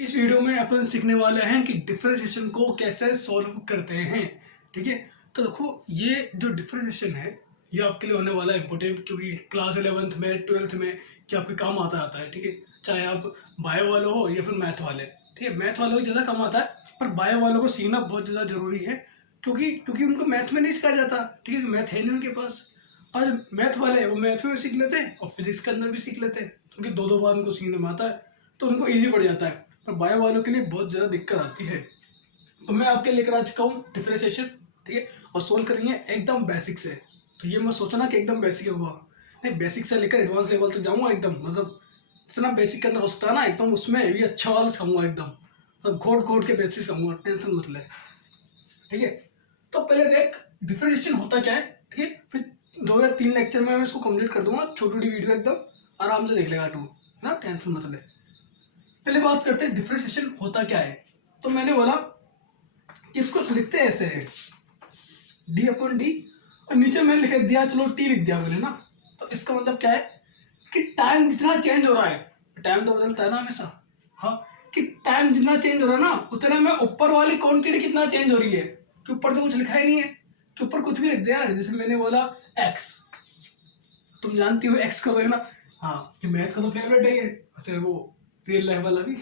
इस वीडियो में अपन सीखने वाले हैं कि डिफरेंशिएशन को कैसे सॉल्व करते हैं। ठीक है, तो देखो ये जो डिफरेंशिएशन है ये आपके लिए होने वाला है इंपॉर्टेंट, क्योंकि क्लास 11th में 12th में ये आपके काम आता है। ठीक है, चाहे आप बायो वाले हो या फिर मैथ वाले। ठीक है, मैथ वालों को ज़्यादा काम आता है, पर बायो वालों को सीखना बहुत ज़्यादा ज़रूरी है, क्योंकि क्योंकि उनको मैथ में नहीं सिखाया जाता। ठीक है, मैथ है नहीं उनके पास। और मैथ वाले वो मैथ में भी सीख लेते हैं और फिजिक्स के अंदर भी सीख लेते हैं, क्योंकि दो दो बार उनको सीखने में आता है, तो उनको ईजी पड़ जाता है। पर बायो वालों के लिए बहुत ज़्यादा दिक्कत आती है। तो मैं आपके लेकर आ चुका हूँ डिफरेंशिएशन। ठीक है, और सोल्व करेंगे एकदम बेसिक से। तो ये मैं सोचा ना कि एकदम बेसिक होगा, नहीं, बेसिक से लेकर एडवांस लेवल तक जाऊँगा एकदम, मतलब जितना बेसिक के अंदर हो सकता है ना एकदम, उसमें भी अच्छा वाला सिखाऊंगा एकदम, मतलब घोट घोट के बेसिक सिखाऊंगा, टेंशन मत ले। ठीक है, तो पहले देख डिफरेंशिएशन होता क्या है। ठीक है, फिर 2 या 3 लेक्चर में मैं इसको कंप्लीट कर दूंगा, छोटी छोटी वीडियो एकदम आराम से देख लेगा तू, है ना, टेंशन मत ले। पहले बात करते हैं डिफरेंशिएशन होता क्या है। तो मैंने बोला कि इसको लिखते ऐसे है डी अपॉन डी, और नीचे मैंने लिख दिया, चलो टी लिख दिया मैंने ना। तो इसका मतलब क्या है कि टाइम जितना चेंज हो रहा है, टाइम तो बदलता है ना हमेशा, हाँ, कि टाइम जितना चेंज हो रहा है ना उतने में ऊपर वाली क्वांटिटी कितना चेंज हो रही है, कि ऊपर तो कुछ लिखा ही नहीं है, कि ऊपर कुछ भी लिख दिया यार। जैसे मैंने बोला एक्स, तुम जानती हो एक्स का तो है ना, हाँ, ये मैथ का तो फेवरेट है ये, अच्छा वो रियल लाइफ वाला भी,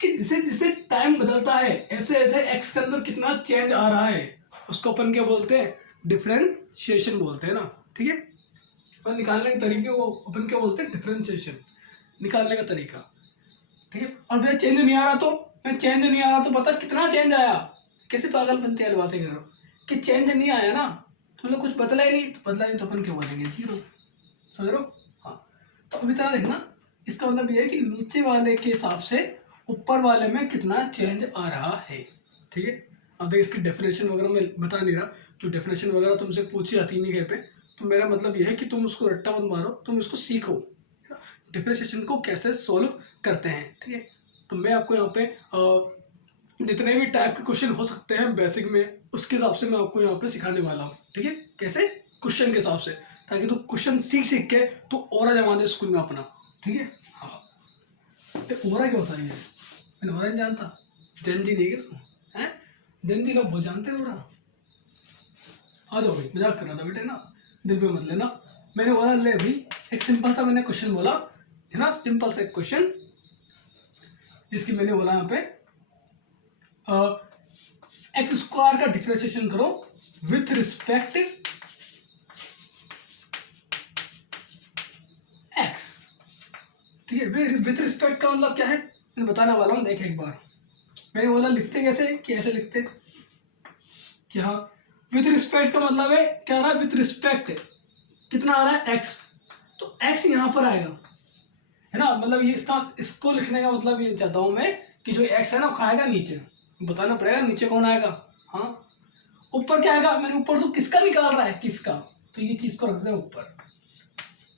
कि जिसे जिसे टाइम बदलता है ऐसे ऐसे एक्स के अंदर कितना चेंज आ रहा है, उसको अपन क्या बोलते हैं, डिफरेंशिएशन बोलते हैं ना। ठीक है, और निकालने के तरीके को अपन क्या बोलते हैं, डिफरेंशिएशन, निकालने का तरीका। ठीक है, और भैया चेंज नहीं आ रहा तो, मैं चेंज नहीं आ रहा तो बता कितना चेंज आया, कैसे पागल बनते हैं बातें करो कि चेंज नहीं आया ना, तो मतलब कुछ बदला ही नहीं, तो बदला नहीं तो अपन क्या बोलेंगे, जीरो। समझ लो, हाँ। तो अभी तरह देखना, इसका मतलब ये है कि नीचे वाले के हिसाब से ऊपर वाले में कितना चेंज आ रहा है। ठीक है, अब देख इसकी डेफिनेशन वगैरह मैं बता नहीं रहा, जो डेफिनेशन वगैरह तुमसे पूछी जाती नहीं कहीं पे, तो मेरा मतलब ये है कि तुम उसको रट्टा मत मारो, तुम इसको सीखो डिफरेंशिएशन को कैसे सोल्व करते हैं। ठीक है, तो मैं आपको यहाँ पे जितने भी टाइप के क्वेश्चन हो सकते हैं बेसिक में, उसके हिसाब से मैं आपको यहाँ पे सिखाने वाला हूँ। ठीक है, कैसे, क्वेश्चन के हिसाब से, ताकि तू क्वेश्चन सीख सीख के तू ओरा जमा दे स्कूल में अपना। ठीक है, हाँ। ओरा क्या होता है, मैंने ओरा नहीं जानता, जंजी नहीं क्या तू है, जंजी लोग बहुत जानते हैं ओरा। आ जाओ भाई, मजाक कर रहा था बेटे ना, दिल पे मत लेना। मैंने बोला ले भाई, एक सिंपल सा मैंने क्वेश्चन बोला है ना, सिंपल सा एक क्वेश्चन, जिसकी मैंने बोला यहाँ पे एक्स स्क्वायर का डिफरेंशिएशन करो विथ रिस्पेक्ट एक्स। ठीक है, विथ रिस्पेक्ट का मतलब क्या है मैं बताने वाला हूँ, देख एक बार। मैंने बोला लिखते कैसे, कि ऐसे लिखते कि हाँ, विथ रिस्पेक्ट का मतलब है क्या रहा, विथ रिस्पेक्ट कितना आ रहा है एक्स, तो एक्स यहाँ पर आएगा, है ना, मतलब ये इसको लिखने का मतलब ये चाहता हूँ मैं कि जो एक्स है ना वो खाएगा नीचे, बताना पड़ेगा नीचे कौन आएगा, हाँ, ऊपर क्या आएगा, मैंने ऊपर तो किसका निकाल रहा है, किसका, तो ये चीज को रख दे ऊपर।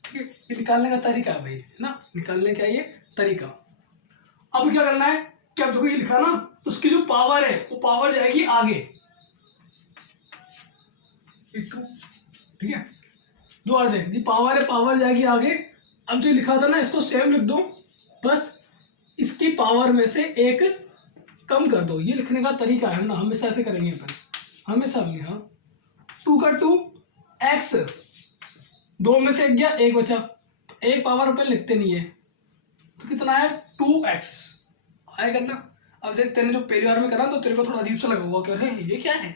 ठीक है, ये निकालने का तरीका है भाई, है ना, निकालने का ये तरीका। अब क्या करना है कि अब देखो ये लिखा ना, तो उसकी जो पावर है वो पावर जाएगी आगे, ठीक है, दो और देख दी, पावर है, पावर जाएगी आगे। अब जो लिखा था ना इसको सेम लिख दो, बस इसकी पावर में से एक कम कर दो, ये लिखने का तरीका है ना, हमेशा ऐसे करेंगे अपन, हमेशा भी, हाँ। 2 का 2 एक्स, 2 में से एक गया, एक बचा, तो एक पावर अपन लिखते नहीं है, तो कितना है 2x आएगा ना। अब देख तेने जो पहली बार में करा तो तेरे को थोड़ा अजीब सा लगा होगा कि अरे ये क्या है,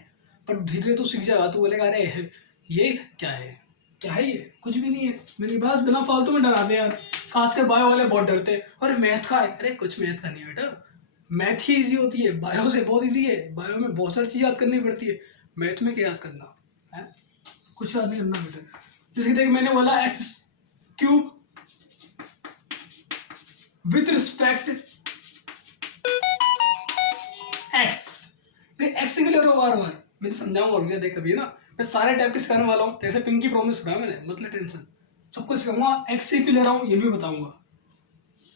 पर धीरे धीरे तो सीख जाएगा, तो बोलेगा अरे ये क्या है, क्या है ये, कुछ भी नहीं है, मेरी बात बिना फालतू में डरा दे यार, खासकर बायो वाले बहुत डरते हैं, अरे मैथ का है, अरे कुछ मैथ का नहीं बेटा, मैथ ही ईजी होती है, बायो से बहुत ईजी है, बायो में बहुत सारी चीज़ याद करनी पड़ती है, मैथ में क्या याद करना है, कुछ याद नहीं करना बेटा। जैसे देख मैंने बोला x cube with respect x, x के लिए बार बार मैं समझाऊंगा, और क्या देख कभी ना, मैं सारे टाइप के सिखाने वाला हूँ, जैसे पिंकी प्रॉमिस करा मैंने, मतलब टेंशन, सब कुछ सिखाऊंगा, एक्स से क्यों ले रहा हूँ ये भी बताऊंगा।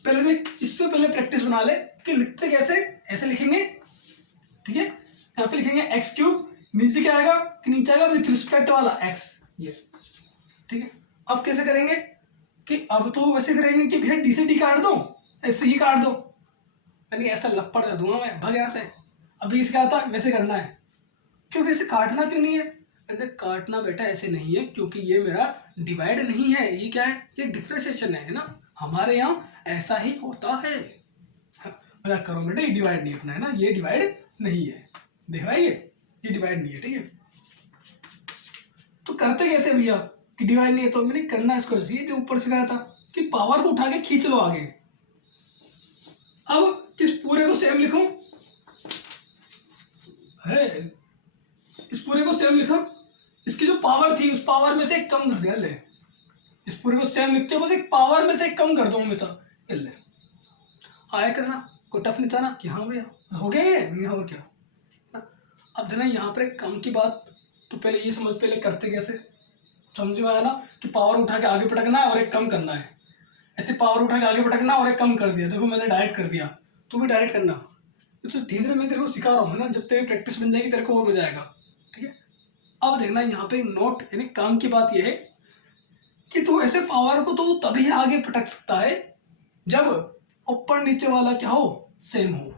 पहले देख इस पे पहले प्रैक्टिस बना ले कि लिखते कैसे, ऐसे लिखेंगे, ठीक है, यहाँ पे लिखेंगे एक्स क्यूब, नीचे क्या आएगा, कि नीचे आएगा विथ रिस्पेक्ट वाला एक्स, ये, ठीक है। अब कैसे करेंगे, कि अब तो वैसे करेंगे कि भैया डी से डी काट दो, ऐसे ही काट दो, यानी ऐसा लपड़ कर दूंगा मैं, भाग यहाँ से। अभी इसका आता वैसे करना है, क्यों वैसे काटना क्यों नहीं है? अरे काटना बेटा ऐसे नहीं है, क्योंकि ये मेरा डिवाइड नहीं है, ये क्या है, ये डिफरेंशिएशन है ना, हमारे यहाँ ऐसा ही होता है। मजाक करो बेटा, ये डिवाइड नहीं अपना है ना, ये डिवाइड नहीं है, देख रहा है ये डिवाइड नहीं है, ठीक है। तो करते कैसे भैया कि डिवाइड नहीं है? तो मैंने करना इसको ऐसे, जो ऊपर से कहा था कि पावर को उठा के खींच लो आगे। अब इस पूरे को सेम लिखो है, इस पूरे को सेम लिखो, इसकी जो पावर थी उस पावर में से एक कम कर दिया, ले इस पूरे को सेम लिखते हो, बस एक पावर में से एक कम कर दो हमेशा, ये ले आया करना, कोई टफ नहीं था ना कि हाँ भैया हो गया ये, नहीं और क्या ना। अब देना यहाँ पर एक कम की बात, तो पहले ये समझ, पहले करते कैसे समझ में आया ना, कि पावर उठा के आगे पटकना है और एक कम करना है, ऐसे पावर उठा के आगे पटकना और एक कम कर दिया, देखो मैंने डायरेक्ट कर दिया, तू भी डायरेक्ट करना। तो धीरे धीरे मैं तेरे को सिखा रहा हूँ ना, जब तेरी प्रैक्टिस बन जाएगी तेरे को और मजा आएगा, ठीक है। अब देखना यहाँ पे नोट, यानी काम की बात यह है कि तू ऐसे पावर को तो तभी आगे पटक सकता है जब ऊपर नीचे वाला क्या हो, सेम हो,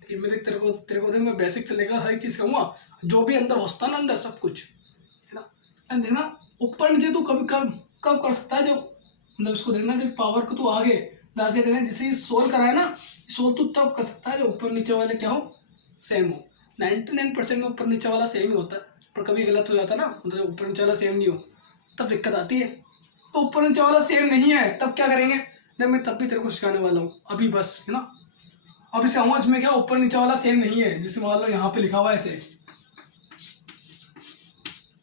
ठीक है। मैं देख तेरे को देख, मैं बेसिक से लेकर हर एक चीज़ कहूँगा, जो भी अंदर होता ना, अंदर सब कुछ है ना। एंड देखना ऊपर नीचे तू कब कब कब कर सकता है, जब मतलब इसको देखना, जब पावर को तू आगे लाके देना, जैसे सोल्व कराए ना, सोल्व तू तब कर सकता है जब ऊपर नीचे वाले क्या हो, सेम हो। 99% में ऊपर नीचे वाला सेम ही होता है, पर कभी गलत हो जाता है ना, मतलब ऊपर नीचे वाला सेम नहीं हो तब दिक्कत आती है। तो ऊपर नीचे वाला सेम नहीं है तब क्या करेंगे, नहीं मैं तब भी तेरे को सिखाने वाला हूँ अभी, बस है ना। अब इसे समझ में क्या, ऊपर नीचे वाला सेम नहीं है, जैसे मान लो यहाँ पे लिखा हुआ है ऐसे,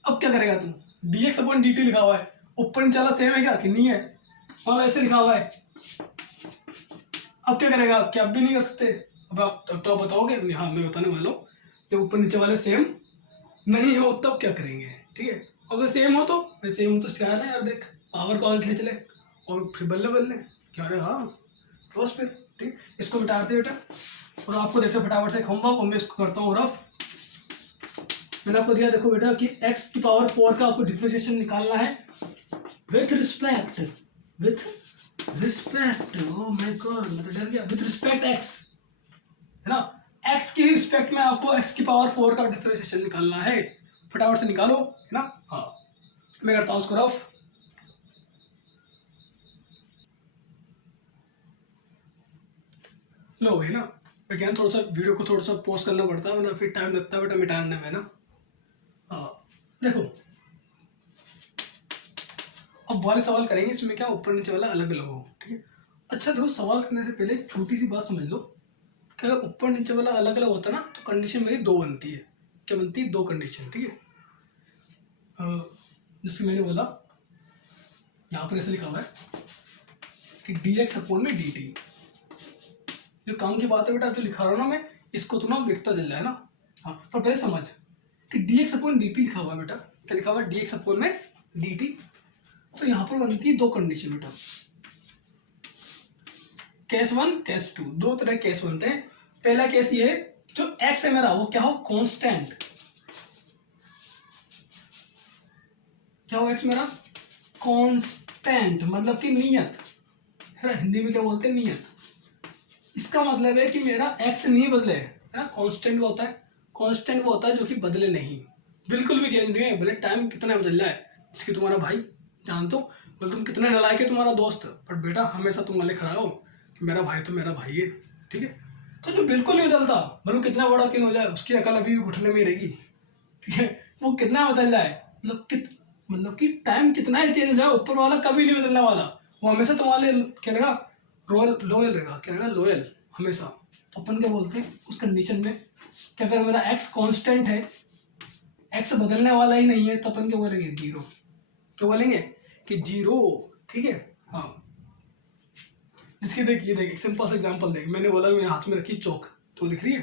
अब क्या करेगा तू, dx/dt लिखा हुआ है, ऊपर नीचे वाला सेम है क्या कि नहीं है, मान लो ऐसे लिखा हुआ है, अब क्या करेगा, क्या अब भी नहीं कर सकते? अब तो आप बताओगे, हाँ मैं बताने वाला हूँ, जब ऊपर नीचे वाले सेम नहीं हो तब क्या करेंगे, ठीक है। अगर सेम हो तो, मैं सेम हो तो सिखाया ना यार, देख पावर को आगे खींच ले और फिर बल्ले बल्ले क्या रहे, हाँ बस फिर ठीक। इसको मिटाते बेटा, और आपको देखो फटाफट से होमवर्क, मैं इसको करता हूँ रफ। मैंने आपको दिया, देखो बेटा कि x की पावर 4 का आपको डिफरेंशिएशन निकालना है with respect, oh my God मैं तो डर गया, विथ रिस्पेक्ट x है ना, x की रिस्पेक्ट में आपको x की पावर 4 का डिफरेंशिएशन निकालना है, फटाफट से निकालो है ना। हाँ मैं करता हूँ उसको रफ। लो भाई ना, मैं थोड़ा सा वीडियो को थोड़ा सा पॉज करना पड़ता है, वरना फिर टाइम लगता है बेटा मिटाने में ना। हाँ देखो अब वाले सवाल करेंगे, इसमें क्या ऊपर नीचे वाला अलग अलग हो, ठीक है। अच्छा देखो, सवाल करने से पहले एक छोटी सी बात समझ लो कि अगर ऊपर नीचे वाला अलग अलग होता ना, तो कंडीशन मेरी दो बनती है, क्या बनती है, दो कंडीशन, ठीक है। जैसे मैंने बोला यहाँ पर ऐसे लिखा हुआ है कि dx/dt, जो काम की बात है बेटा, जो लिखा रहा हूँ ना मैं, इसको तो ना लिखता चल रहा है ना। हाँ पर पहले समझ कि dx/dt लिखा हुआ है बेटा, क्या लिखा हुआ है, dx/dt। तो यहाँ पर बनती है दो कंडीशन बेटा, केस 1 केस 2, दो तरह केस बनते हैं। पहला केस ये है, जो x है मेरा वो क्या हो, कांस्टेंट, क्या हो x मेरा, कांस्टेंट मतलब कि नियत है, हिंदी में क्या बोलते हैं, नियत। इसका मतलब है कि मेरा x नहीं बदले है ना, कांस्टेंट वो होता है, कांस्टेंट वो होता है जो कि बदले नहीं, बिल्कुल भी चेंज नहीं है, भले टाइम कितना बदल रहा है, जिसकी तुम्हारा भाई जानते हो, बोले तुम कितने नलायक है तुम्हारा दोस्त, बट बेटा हमेशा तुम वाले खड़ा हो कि मेरा भाई तो मेरा भाई है, ठीक है। तो जो बिल्कुल नहीं बदलता, मतलब कितना बड़ा क्यों हो जाए, उसकी अकल अभी भी घुटने में ही रहेगी, ठीक है। वो कितना बदल जाए, मतलब कि टाइम कितना ही चेंज हो जाए, ऊपर वाला कभी नहीं बदलने वाला, वो हमेशा तुम्हारे क्या रहेगा, लोयल रहेगा, क्या रहेगा, लोयल हमेशा। तो अपन क्या बोलते हैं उस कंडीशन में कि अगर मेरा x कांस्टेंट है, x बदलने वाला ही नहीं है, तो अपन क्या बोलेंगे, जीरो, क्या बोलेंगे कि जीरो, ठीक है। हाँ जिसकी देख, ये देख एक सिंपल सा एग्जांपल देख, मैंने बोला मेरे हाथ में रखी चौक, तो दिख रही है,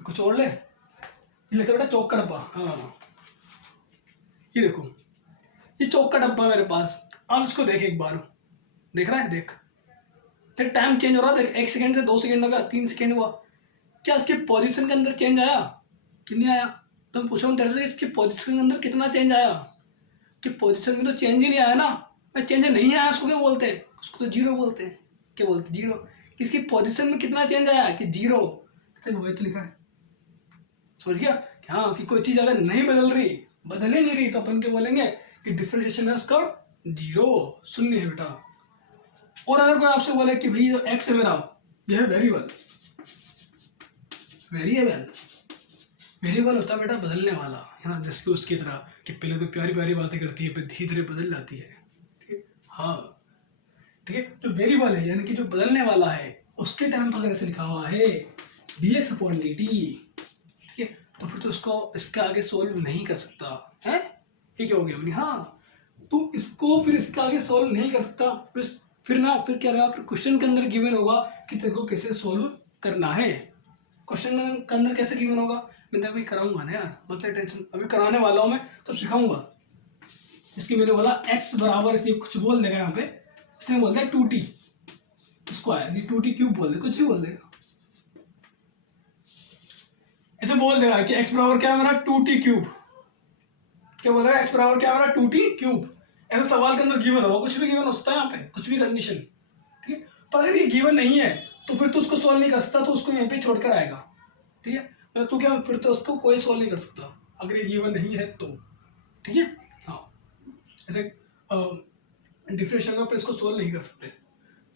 कुछ और ले, ये लेते बेटा चौक का डब्बा, हाँ ये देखो, ये चौक का डब्बा मेरे पास, अब इसको देख एक बार, देख रहा है, देख टाइम चेंज हो रहा है, देख 1 सेकंड से 2 सेकंड हो गया, 3 सेकंड हुआ, क्या इसके पोजीशन के अंदर चेंज आया कि नहीं आया? तो मैं पूछ रहा हूँ तेरे से, इसके पोजीशन के अंदर कितना चेंज आया, कि पोजीशन में तो चेंज ही नहीं आया ना, मैं चेंज नहीं आया उसको क्या बोलते हैं, उसको तो जीरो बोलते हैं, क्या बोलते हैं, जीरो। इसकी पोजीशन में कितना चेंज आया कि 0, कैसे वही तो लिखा है, समझ गया कि हाँ कि कोई चीज़ अगर नहीं बदल रही, बदल ही नहीं रही, तो अपन क्या बोलेंगे कि डिफरेंशिएशन है उसका 0, शून्य है बेटा। और अगर कोई आपसे बोले कि भाई जो एक्स है मेरा, यह है वेरिएबल, वेरिएबल वेरिएबल होता है बेटा बदलने वाला, है ना, जैसे उसकी तरह कि पहले तो प्यारी प्यारी बातें करती है, फिर धीरे धीरे बदल जाती है, ठीक है। हाँ ठीक है, जो वेरिएबल है यानी कि जो बदलने वाला है, उसके टाइम पर अगर ऐसे लिखा हुआ है dx/dt, ठीक है, तो फिर तो उसको इसके आगे सोल्व नहीं कर सकता है, ये क्या हो गया अपनी। हाँ तो इसको फिर इसके आगे सोल्व नहीं कर सकता, फिर क्या रहा, फिर क्वेश्चन के अंदर गिवन होगा कि तेरे को कैसे सोल्व करना है। क्वेश्चन के अंदर कैसे गिवन होगा, मैं अभी कराऊंगा ना यार, मतलब टेंशन, अभी कराने वाला हूँ मैं, तो सिखाऊंगा। इसकी मैंने बोला x बराबर, इसलिए कुछ बोल देगा यहाँ पे, इसने बोल दिया 2t स्क्वायर, ये 2t क्यूब बोल दे, कुछ भी बोल देगा, ऐसे बोल देगा कि x बराबर क्या है मेरा 2t क्यूब, क्या बोल रहा है x बराबर क्या है मेरा 2t क्यूब, ऐसे सवाल के अंदर गिवन होगा, कुछ भी गिवन हो सकता है यहाँ पे, कुछ भी कंडीशन, ठीक है। पर अगर ये गिवन नहीं है तो फिर तो उसको सॉल्व नहीं कर सकता, तो उसको यहीं पे छोड़कर आएगा, ठीक है, मतलब तू क्या, फिर तो उसको कोई सॉल्व नहीं कर सकता अगर ये गिवन नहीं है तो, ठीक है। हाँ ऐसे डिफरेंशियल में पर इसको सोल्व नहीं कर सकते।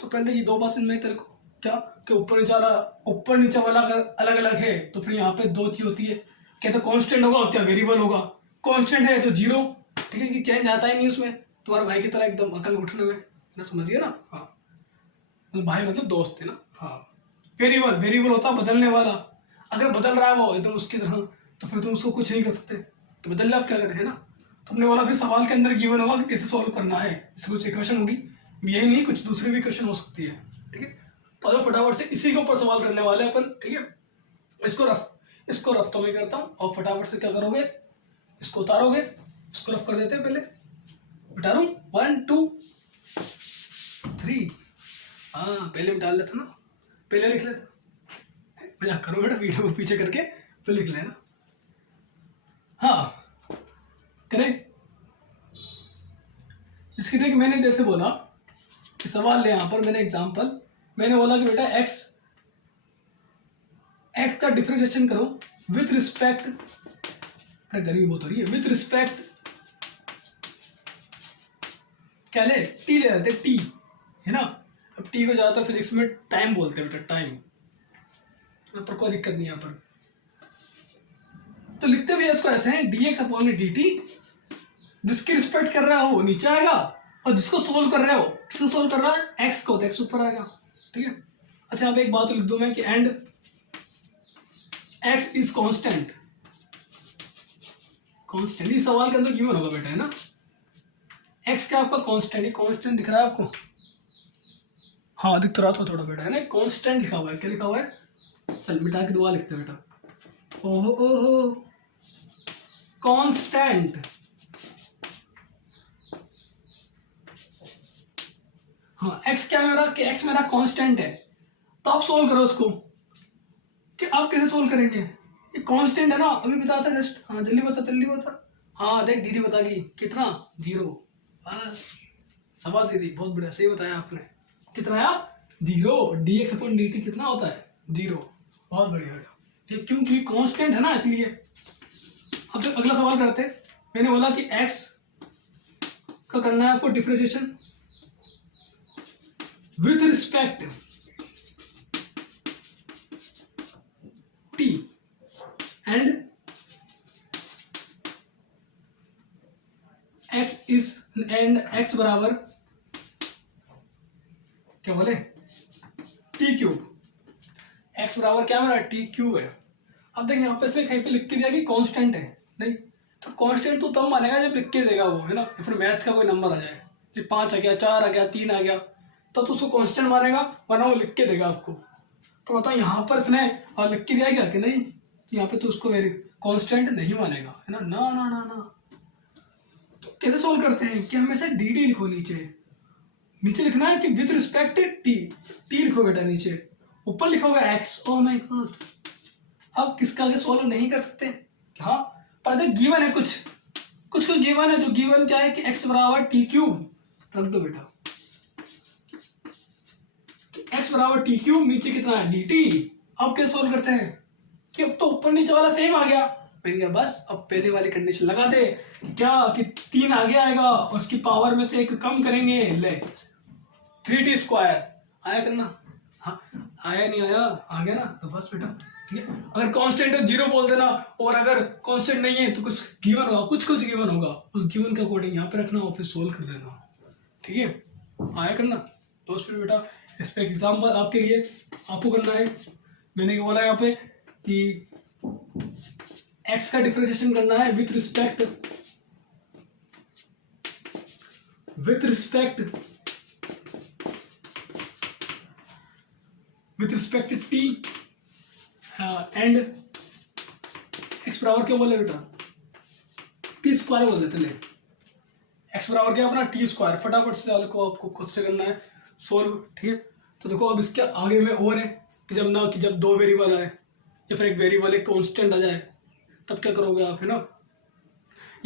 तो पहले देखिए 2 परसेंट में तेरे को क्या कि ऊपर नीचे वाला अगर अलग अलग है तो फिर यहाँ पे 2 चीज होती है, क्या तो कांस्टेंट होगा और क्या वेरिएबल होगा। कांस्टेंट है तो 0, ठीक है, कि चेंज आता ही नहीं उसमें, तुम्हारे भाई की तरह एकदम अकल उठने में ना, समझिए ना। हाँ भाई मतलब दोस्त है ना। हाँ वेरिएबल होता है बदलने वाला, अगर बदल रहा है वो एकदम उसकी तरह, तो फिर तुम उसको कुछ नहीं कर सकते, तो बदल रहा आप क्या करें, है ना। तो हमने बोला फिर सवाल के अंदर गिवन होगा कि कैसे सॉल्व करना है, इससे कुछ इक्वेशन होगी, यही नहीं कुछ दूसरी भी इक्वेशन हो सकती है, ठीक है। तो अगर फटाफट से इसी के ऊपर सवाल करने वाले अपन, ठीक है। इसको रफ तो मैं करता हूँ, और फटाफट से क्या करोगे, इसको उतारोगे, इसको रफ कर देते हैं पहले, उतारूं 1 2 3, हाँ पहले डाल लेता ना, पहले लिख लेता, मजाक करो बेटा, वीडियो को पीछे करके फिर लिख लेना। हाँ करें, इसकी देख मैंने देर से बोला कि सवाल ले, यहाँ पर मैंने एग्जांपल, मैंने बोला कि बेटा x का डिफरेंशिएशन करो विथ रिस्पेक्ट, गर्मी बहुत हो रही है, विथ रिस्पेक्ट क्या ले, t ले लेते t, है ना। अब t को ज्यादातर फिजिक्स में टाइम बोलते हैं बेटा, टाइम, पर कोई दिक्कत नहीं यहाँ पर, तो लिखते भी इसको ऐसे हैं dx/dt, जिसकी रिस्पेक्ट कर रहा हो नीचे आएगा, और जिसको सोल्व कर रहे हो, किसको सोल्व कर रहा है, x को, तो x ऊपर आएगा, ठीक है। अच्छा यहाँ पे एक बात लिख दूं मैं कि and x is constant, constant इस सवाल के अंदर क्यों होगा बेटा, है ना। x क्या आपका कांस्टेंट, ये कांस्टेंट दिख रहा है आपको, हाँ दिख तो रहा था थोड़ा बेटा, है ना, कांस्टेंट लिखा हुआ है, क्या लिखा हुआ है, चल मिटा के दुआ लिखते हैं बेटा, ओहो कांस्टेंट, हाँ x क्या है मेरा, कि x मेरा कांस्टेंट है, तो आप सोल्व करो उसको, कि आप कैसे सोल्व करेंगे, ये कांस्टेंट है ना, अभी बताता जस्ट, हाँ जल्दी बता, हाँ देख दीदी बता गई कितना, 0, बस शाबाश दीदी, बहुत बढ़िया, सही बताया आपने, कितना आया 0, dx/dt कितना होता है 0, बहुत बढ़िया बेटा, ये क्योंकि कांस्टेंट है ना इसलिए। अब तो अगला सवाल करते हैं, मैंने बोला कि x का करना है आपको differentiation with respect t and x बराबर क्या बोले t क्यूब, x बराबर क्या मेरा t क्यूब है। अब देख यहाँ पे इसलिए कहीं पे लिख के दिया कि कांस्टेंट है, नहीं तो कांस्टेंट तो तब मानेगा जब लिख के देगा वो, है ना, या फिर मैथ का कोई नंबर आ जाए, जब 5 आ गया, 4 आ गया, 3 आ गया, तब तो उसको कांस्टेंट मानेगा, वरना वो लिख के देगा आपको। तो बताओ यहाँ पर इसने लिख के दिया क्या कि नहीं, यहाँ पे तो उसको कांस्टेंट नहीं मानेगा, है ना, ना ना ना ना। तो कैसे सोल्व करते हैं कि हमेशा डी डी लिखो, नीचे लिखना है कि विथ रिस्पेक्ट टी लिखो बेटा, नीचे ऊपर लिखा होगा एक्स, ओह माय गॉड। अब किसका आगे सोल्व नहीं कर सकते, हाँ पर गिवन है, कुछ गिवन है, जो गिवन क्या है कि x बराबर टी क्यूब, रख दो बेटा, कि x बराबर टी क्यूब, नीचे कितना है dt। अब क्या सोल्व करते हैं कि अब तो ऊपर नीचे वाला सेम आ गया। मैंने कहा बस अब पहले वाली कंडीशन लगा दे, क्या कि 3 आगे आएगा और उसकी पावर में से एक कम करेंगे, ले 3t स्क्वायर आया करना। हाँ आया नहीं आया, आ गया ना, तो बस बेटा ठीक है। अगर कांस्टेंट है 0 बोल देना, और अगर कांस्टेंट नहीं है तो कुछ गिवन होगा, कुछ गिवन होगा, उस गिवन के अकॉर्डिंग यहाँ पे रखना और फिर सोल्व कर देना, ठीक है। आया करना। तो उस पर बेटा इस पर एग्जाम्पल आपके लिए आपको करना है। मैंने बोला यहाँ पे कि x का डिफरेंशिएशन करना है with respect t and x बराबर क्या बोले बेटा, t स्क्वायर बोल देते ले। x बराबर क्या अपना t स्क्वायर, फटाफट से को आपको खुद से करना है सोल्व, ठीक है। तो देखो अब इसके आगे में और है कि जब 2 वेरिएबल आए या फिर एक वेरिएबल एक कांस्टेंट आ जाए तब क्या करोगे आप, है ना।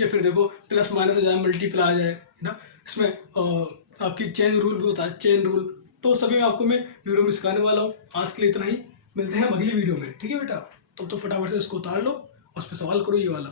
या फिर देखो प्लस माइनस हो जाए, मल्टीप्लाई आ जाए, है ना। इसमें आपकी चेन रूल भी होता है, चेन रूल। तो सभी में आपको मैं वीडियो में सिखाने वाला हूँ। आज के लिए इतना ही, मिलते हैं अगली वीडियो में, ठीक है बेटा। तो फटाफट से इसको उतार लो और उस पर सवाल करो ये वाला।